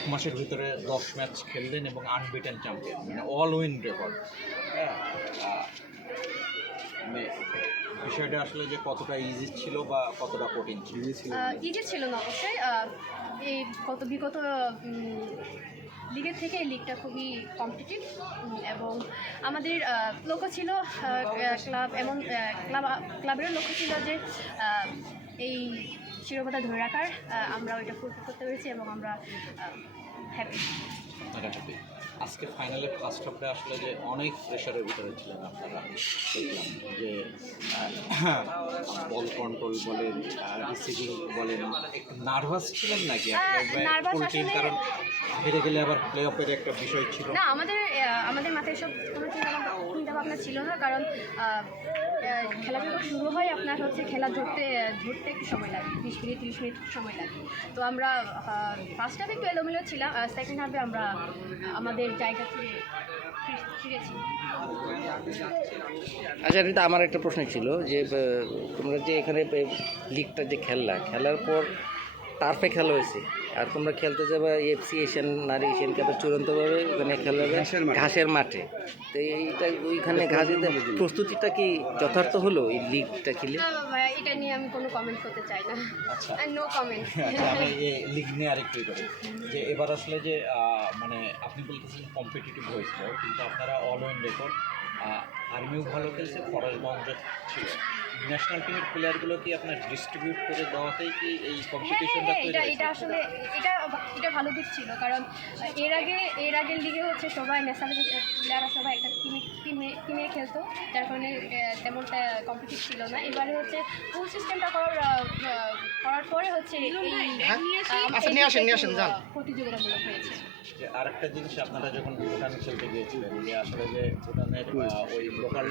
এক মাসের ভিতরে 10 ম্যাচ খেললেন এবং আনবিটেন চ্যাম্পিয়ন, মানে অল উইন রেকর্ড। হ্যাঁ, মানে বিষয়টা আসলে যে কতটা ইজি ছিল বা কতটা কঠিন ছিল? ইজি ছিল না অবশ্যই। এই বিগত লিগের থেকে এই লিগটা খুবই কম্পিটিটিভ এবং আমাদের লক্ষ্য ছিল ক্লাবেরও লক্ষ্য ছিল যে এই শিরোপাটা ধরে রাখার। আমরা ওইটা ফুলফিল করতে পেরেছি এবং আমরা হ্যাপি। আজকে ফাইনালে ফার্স্ট হাফে আসলে যে অনেক প্রেশারের ভিতরে ছিলেন আপনারা, দেখলাম যে বল কন্ট্রোল বলেন, রিসিভিং বলেন, একটু নার্ভাস ছিলেন নাকি? কারণ হেরে গেলে আবার প্লে অফের একটা বিষয় ছিল না। আমাদের মাথায় সব কোনো চিন্তা ভাবনা ছিল না, কারণ খেলা যখন শুরু হয় আপনার হচ্ছে খেলা ধরতে একটু সময় লাগে, 20 মিনিট 30 মিনিট সময় লাগে। তো আমরা ফার্স্ট হাফে একটু এলোমেলো ছিলাম, সেকেন্ড হাফে আমরা আমাদের জায়গা ফিরেছি। আচ্ছা রিতা, আমার একটা প্রশ্ন ছিল যে তোমরা যে এখানে লিগটা যে খেলার পর টার্ফে খেলা হয়েছে, আর তোমরা খেলতে যাবে এফসি এশিয়ান নারী এশিয়ান কাপে চূড়ান্তভাবে ওখানে খেলা হবে ঘাসের মাঠে। তো এইটা ওইখানে ঘাসের প্রস্তুতিটা কি যথার্থ হলো এই লিগটা খেলে? এটা নিয়ে আমি কোনো কমেন্ট করতে চাই না। No comment. আমি এই লিগ নিয়ে আরেকটু করি যে এবার আসলে যে মানে আপনি বলতেছেন কম্পিটিটিভ হয়েছিল, কিন্তু আপনারা অল উইন রেকর্ড, আর্মিও ভালো খেলছে, ফরাসগঞ্জ ছিল। ন্যাশনাল টিমের প্লেয়ারগুলো কি আপনার ডিস্ট্রিবিউট করে দেওয়াতেই কি এই কম্পিটিশনটা তৈরি হয়েছে? এটা আসলে এটা ভালো দিক ছিল, কারণ এর আগের লিগে হচ্ছে সবাই ন্যাশনাল প্লেয়াররা সবাই একটা টিমে খেলতো, যার কারণে তেমনটা কম্পিটিটিভ ছিল না। এবারে হচ্ছে ফুল সিস্টেমটা করার পরে হচ্ছে প্রতিযোগিতামূলক হয়েছে। যে আরেকটা জিনিস, আপনারা যখন ভুটান খেলতে গিয়েছিলেন, যে আসলে যে ভুটানের ওই লোকাল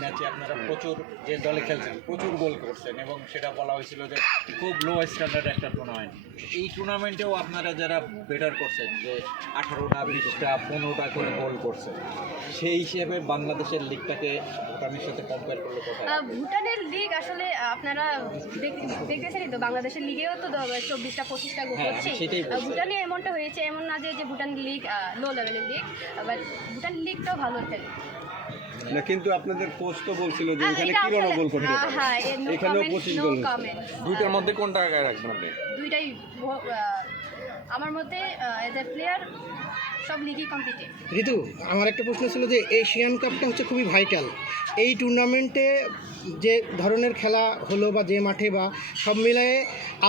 ম্যাচে আপনারা প্রচুর যে দলে খেলছেন প্রচুর গোল করছেন এবং সেটা বলা হয়েছিল যে খুব লো স্ট্যান্ডার্ড একটা টুর্নামেন্ট। এই টুর্নামেন্টেও আপনারা যারা বেটার করছেন, যে 18টা 20টা 15টা করে গোল করছেন, সেই হিসেবে বাংলাদেশের লিগটাকে ভুটানের সাথে কম্পেয়ার করলে কোথায়? ভুটানের লিগ আসলে আপনারা দেখতেছেনই তো, বাংলাদেশের লিগেও তো 24টা 25টা গোল হচ্ছে। ভুটানে এমনটা হয়েছে, এমন না যে ভুটান লিগ লো লেভেলের লিগ, বাট ভুটান লিগটাও ভালো খেলে না। কিন্তু আপনাদের কোচ তো বলছিল যে এখানে কি রকম গোল করতে পারে, এখানেও 25 গোল। দুইটার মধ্যে কোনটা রাখবেন আপনি? দুইটাই আমার মতে এজ এ প্লেয়ার সব লিগই কম্পিটিটিভ। ঋতু, আমার একটা প্রশ্ন ছিল যে এশিয়ান কাপটা হচ্ছে খুবই ভাইটাল। এই টুর্নামেন্টে যে ধরনের খেলা হলো বা যে মাঠে বা সব মিলিয়ে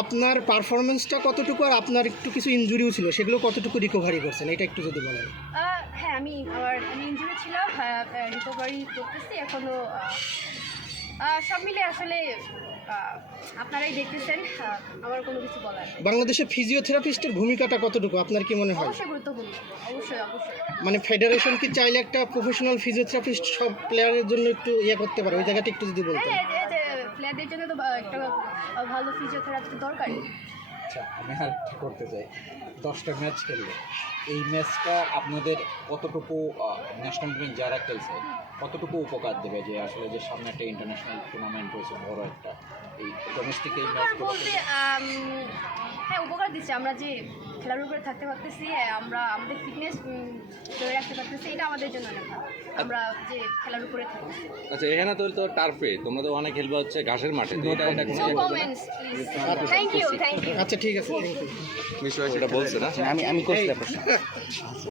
আপনার পারফরমেন্সটা কতটুকু, আর আপনার একটু কিছু ইনজুরিও ছিল, সেগুলো কতটুকু রিকভারি করছেন, এটা একটু যদি বলেন। হ্যাঁ, আমি ইনজুরি ছিল, রিকভারি করতেছি এখনও। সব মিলে আসলে আপনারাই দেখতেছেন, আমার কোনো কিছু বলার। বাংলাদেশে ফিজিওথেরাপিস্টের ভূমিকাটা কতটুকু আপনার কি মনে হয়? অবশ্যই গুরুত্বপূর্ণ, অবশ্যই। মানে ফেডারেশন কি চাইলে একটা প্রফেশনাল ফিজিওথেরাপিস্ট সব প্লেয়ারের জন্য একটু করতে পারে, ওই জায়গাটা একটু যদি বলতেন। প্লেয়ারদের জন্য তো একটা ভালো ফিজিওথেরাপি দরকার। আচ্ছা, আমি আর কি করতে চাই, 10টা ম্যাচ খেললে এই ম্যাচটা আপনাদের কতটুকু ন্যাশনাল টিম যারা খেলছে কতটুকু উপকার দেবে? যে আসলে যে সামনে একটা ইন্টারন্যাশনাল টুর্নামেন্ট রয়েছে বড় একটা, এই ডোমেস্টিক এই ম্যাচগুলো হ্যাঁ, উপকার দিচ্ছে। আমরা যে খেলার উপরে থাকতে পারতেছি, আমরা আমাদের ফিটনেস ধরে রাখতে পারতেছি, এটা আমাদের জন্য অনেক ভালো। আমরা যে খেলার উপরে থাকতেছি। আচ্ছা, এখানে তো টার্ফে তোমরা তো অনেক খেলবে হচ্ছে ঘাসের মাঠে, থ্যাংক ইউ। আচ্ছা ঠিক আছে, থ্যাংক ইউ। বিষয় সেটা বলছে না, আমি করছি